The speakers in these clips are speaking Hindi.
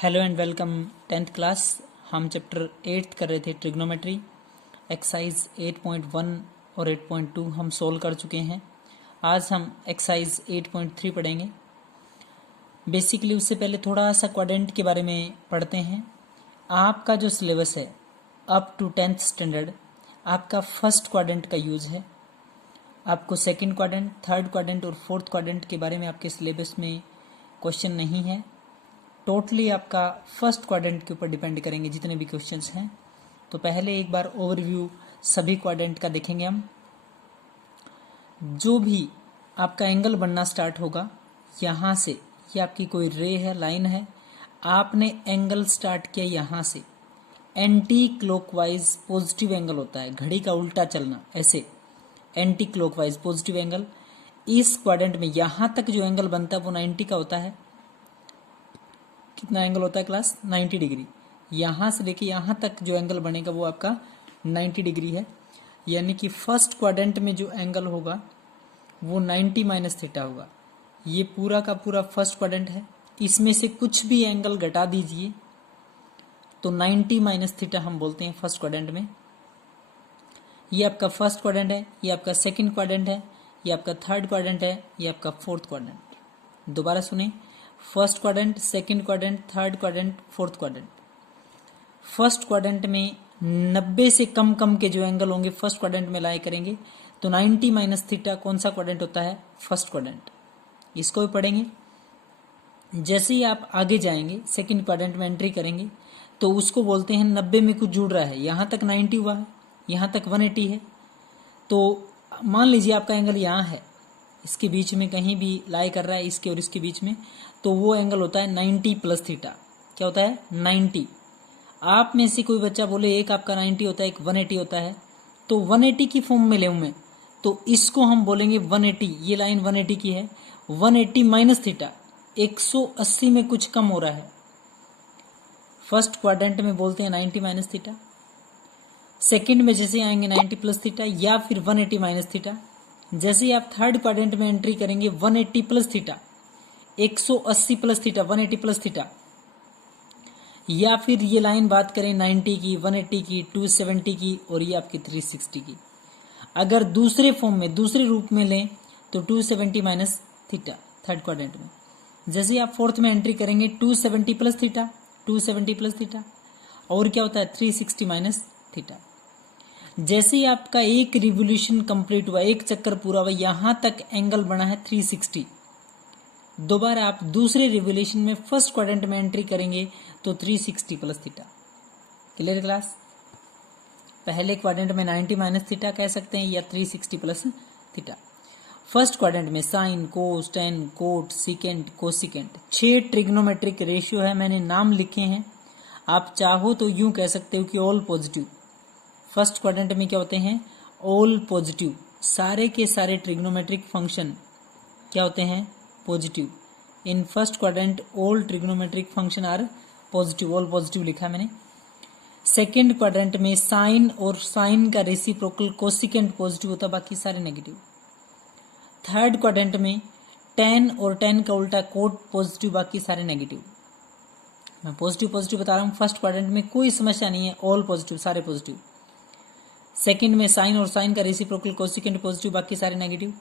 Hello and welcome 10th class. हम चैप्टर 8 कर रहे थे ट्रिग्नोमेट्री। एक्सरसाइज 8.1 और 8.2 हम सोल्व कर चुके हैं। आज हम एक्सरसाइज 8.3 पढ़ेंगे। बेसिकली उससे पहले थोड़ा सा क्वाड्रेंट के बारे में पढ़ते हैं। आपका जो सिलेबस है अप टू 10th स्टैंडर्ड, आपका फर्स्ट क्वाड्रेंट का यूज है। आपको सेकंड क्वाड्रेंट, थर्ड क्वाड्रेंट और फोर्थ क्वाड्रेंट के बारे में आपके सिलेबस में क्वेश्चन नहीं है। टोटली आपका फर्स्ट क्वाड्रेंट के ऊपर डिपेंड करेंगे जितने भी क्वेश्चंस हैं। तो पहले एक बार ओवरव्यू सभी क्वाड्रेंट का देखेंगे हम। जो भी आपका एंगल बनना स्टार्ट होगा यहाँ से, ये आपकी कोई रे है, लाइन है, आपने एंगल स्टार्ट किया यहाँ से, एंटी क्लॉकवाइज पॉजिटिव एंगल होता है, घड़ी का उल्टा चलना, ऐसे एंटी क्लॉकवाइज पॉजिटिव एंगल। इस क्वाड्रेंट में यहाँ तक जो एंगल बनता है वो 90 का होता है। कितना एंगल होता है क्लास? 90 डिग्री। यहाँ से लेके यहाँ तक जो एंगल बनेगा वो आपका 90 डिग्री है। यानी कि फर्स्ट क्वाड्रेंट में जो एंगल होगा वो 90 माइनस थीटा होगा। ये पूरा का पूरा फर्स्ट क्वाड्रेंट है। इसमें से कुछ भी एंगल घटा दीजिए तो 90 माइनस थीटा हम बोलते हैं फर्स्ट क्वाड्रेंट में। ये आपका फर्स्ट क्वाड्रेंट है, ये आपका सेकंड क्वाड्रेंट है, ये आपका थर्ड क्वाड्रेंट है, ये आपका फोर्थ क्वाड्रेंट। दोबारा सुने, first quadrant, second quadrant, third quadrant, fourth quadrant. First quadrant में 90 से कम कम के जो एंगल होंगे फर्स्ट क्वाड्रेंट में लाए करेंगे। तो 90 माइनस थीटा कौन सा क्वाड्रेंट होता है? First quadrant. इसको भी पढ़ेंगे। जैसे ही आप आगे जाएंगे सेकंड क्वाड्रेंट में एंट्री करेंगे तो उसको बोलते हैं 90 में कुछ जुड़ रहा है। यहाँ तक 90 हुआ है, यहाँ तक 180 है। तो मान लीजिए आपका एंगल यहाँ है, इसके बीच में कहीं भी लाई कर रहा है, इसके और इसके बीच में, तो वो एंगल होता है 90 प्लस थीटा। क्या होता है? 90। आप में से कोई बच्चा बोले एक आपका 90 होता है, एक 180 होता है, तो 180 की फॉर्म में ले मैं, तो इसको हम बोलेंगे 180। ये लाइन 180 की है। 180 माइनस थीटा 180 में कुछ कम हो रहा है। फर्स्ट क्वाड्रेंट में बोलते हैं 90 माइनस थीटा। सेकेंड में जैसे आएंगे 90 प्लस थीटा या फिर 180 माइनस थीटा। जैसे ही आप थर्ड क्वाड्रेंट में एंट्री करेंगे 180 plus theta, 180 plus theta, 180 plus theta. या फिर ये लाइन बात करें 90 की, 180 की, 270 की और ये आपकी 360 की। अगर दूसरे फॉर्म में, दूसरे रूप में लें तो 270 माइनस थीटा थर्ड क्वाड्रेंट में। जैसे आप फोर्थ में एंट्री करेंगे 270 प्लस थीटा, 270 प्लस थीटा, और क्या होता है? 360 माइनस थीटा। जैसे ही आपका एक रिवोल्यूशन कंप्लीट हुआ, एक चक्कर पूरा हुआ, यहां तक एंगल बना है 360। दोबारा आप दूसरे रिवोल्यूशन में फर्स्ट क्वाड्रेंट में एंट्री करेंगे तो 360 प्लस थीटा। Clear class? पहले क्वाड्रेंट में 90 माइनस थीटा कह सकते हैं या 360 प्लस थीटा। फर्स्ट क्वाड्रेंट में sine, cos, tan, cot, secant, cosecant 6 trigonometric ratio है। मैंने नाम लिखे हैं, आप चाहो तो यूं कह सकते हो कि ऑल पॉजिटिव। फर्स्ट क्वाड्रेंट में क्या होते हैं? All positive. सारे के सारे ट्रिग्नोमेट्रिक फंक्शन क्या होते हैं? Positive. In first quadrant all trigonometric function are positive, all positive लिखा है मैंने। सेकेंड क्वाड्रेंट में साइन और साइन का रेसिप्रोकल कोसिकेंट पॉजिटिव होता है, बाकी सारे नेगेटिव। थर्ड क्वाड्रेंट में टेन और टेन का उल्टा कोट पॉजिटिव, बाकी सारे नेगेटिव। मैं पॉजिटिव पॉजिटिव बता रहा हूँ। फर्स्ट क्वाड्रेंट में कोई समस्या नहीं है, ऑल पॉजिटिव, सारे पॉजिटिव। सेकंड में साइन और साइन का रेसिप्रोकल कोसिकेंट पॉजिटिव, बाकी सारे नेगेटिव।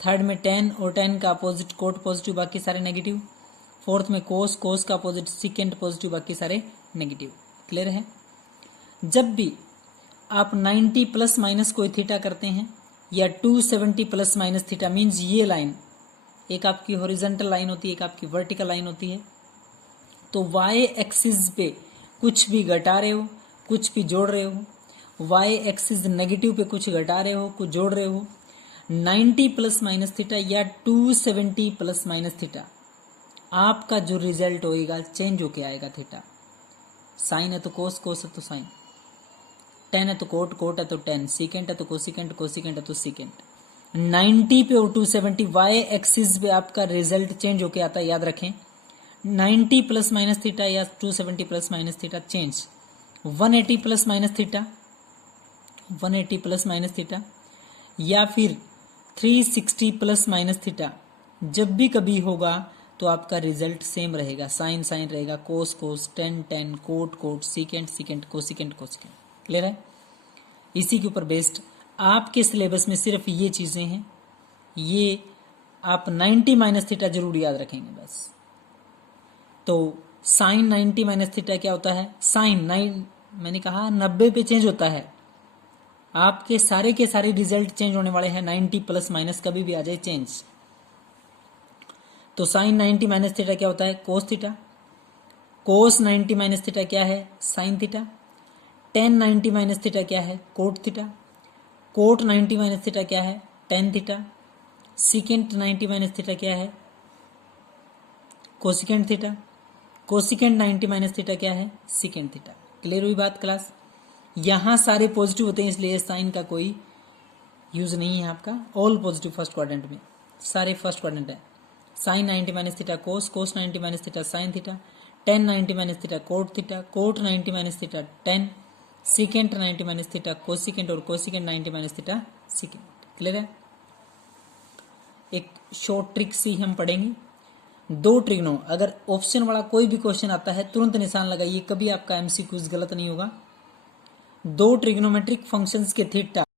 थर्ड में टेन और टेन का अपोजिट कोट पॉजिटिव, बाकी सारे नेगेटिव। फोर्थ में कोस, कोस का अपोजिट सीकेंट पॉजिटिव, बाकी सारे नेगेटिव। क्लियर है? जब भी आप 90 प्लस माइनस कोई थीटा करते हैं या 270 प्लस माइनस थीटा, मीन्स ये लाइन एक आपकी हॉरिजॉन्टल लाइन होती है, एक आपकी वर्टिकल लाइन होती है। तो वाई एक्सिस पे कुछ भी घटा रहे हो, कुछ भी जोड़ रहे हो, वाई एक्सिस नेगेटिव पे कुछ घटा रहे हो, कुछ जोड़ रहे हो, 90 प्लस माइनस थीटा या 270 प्लस माइनस थीटा, आपका जो रिजल्ट होएगा चेंज होके आएगा। थीटा साइन है तो कोस, कोस है तो साइन, टेन है तो कोट, कोट है तो टेन, सीकेंट है तो कोसिकेंट, कोसिकेंट है तो सीकेंट। 90 पे और 270 वाई एक्सिस पे आपका रिजल्ट चेंज होके आता है, याद रखें। 90 प्लस माइनस थीटा या 270 plus minus theta change. 180 plus minus theta, 180 plus minus theta या फिर 360 प्लस माइनस थीटा, जब भी कभी होगा तो आपका रिजल्ट सेम रहेगा, साइन साइन रहेगा, cos cos, tan tan, cot cot, secant secant, cosecant cosecant. Clear है? इसी के ऊपर बेस्ड आपके सिलेबस में सिर्फ ये चीजें हैं, ये आप 90 माइनस थीटा जरूर याद रखेंगे बस। तो साइन 90 माइनस थीटा क्या होता है? साइन 9 मैंने कहा 90 पे चेंज होता है, आपके सारे के सारे रिजल्ट चेंज होने वाले हैं, 90 प्लस माइनस कभी भी आ जाए चेंज। तो साइन 90 माइनस थीटा क्या होता है? Cos theta. Cos 90 minus theta क्या है? Sine theta. Tan 90 minus theta क्या है? Cot theta. Cot 90 minus theta क्या है? Tan theta. Secant 90 minus theta क्या है? Cosecant theta. Cosecant 90 minus theta क्या है? Secant theta. क्लियर हुई बात क्लास? यहां सारे पॉजिटिव होते हैं, इसलिए साइन का कोई यूज नहीं है आपका। ऑल पॉजिटिव फर्स्ट क्वाड्रेंट में, सारे फर्स्ट क्वाड्रेंट है। Sine 90 minus theta cos, cos 90 minus theta sine theta, tan 90 minus theta cot theta, cot 90 minus theta tan, secant 90 minus theta cosecant, और cosecant 90 minus theta secant. Clear है? एक शॉर्ट ट्रिक सी हम पढ़ेंगे। दो ट्रिग्नो, अगर ऑप्शन वाला कोई भी क्वेश्चन आता है तुरंत निशान लगाइए, कभी आपका एमसीक्यूज गलत नहीं होगा। दो ट्रिग्नोमेट्रिक फंक्शंस के थीटा